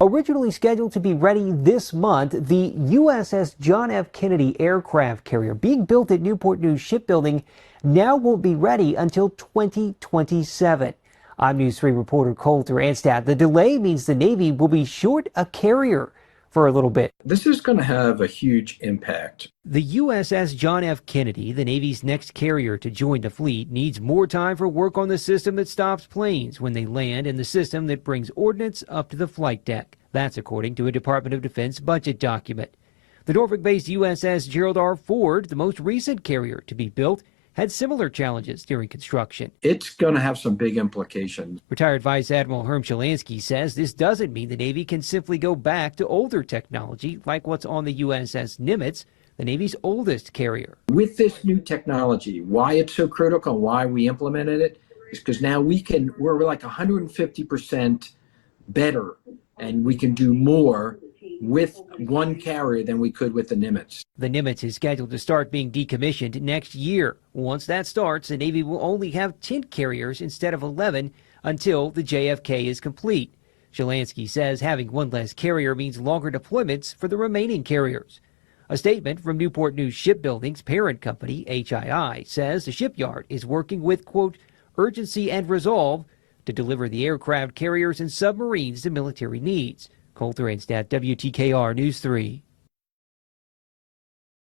Originally scheduled to be ready this month, the USS John F. Kennedy aircraft carrier being built at Newport News Shipbuilding now won't be ready until 2027. I'm News 3 reporter Colter Anstad. The delay means the Navy will be short a carrier for a little bit. This is going to have a huge impact. The USS John F. Kennedy, the Navy's next carrier to join the fleet, needs more time for work on the system that stops planes when they land and the system that brings ordnance up to the flight deck. That's according to a Department of Defense budget document. The Norfolk-based USS Gerald R. Ford, the most recent carrier to be built, had similar challenges during construction. It's going to have some big implications. Retired Vice Admiral Herm Shelanski says this doesn't mean the Navy can simply go back to older technology like what's on the USS Nimitz, the Navy's oldest carrier. With this new technology, why it's so critical, why we implemented it, is because now we're like 150% better, and we can do more with one carrier than we could with the Nimitz. The Nimitz is scheduled to start being decommissioned next year. Once that starts, the Navy will only have 10 carriers instead of 11 until the JFK is complete. Shelanski says having one less carrier means longer deployments for the remaining carriers. A statement from Newport News Shipbuilding's parent company, HII, says the shipyard is working with, quote, urgency and resolve to deliver the aircraft carriers and submarines to military needs. Colter Anstad, WTKR News 3.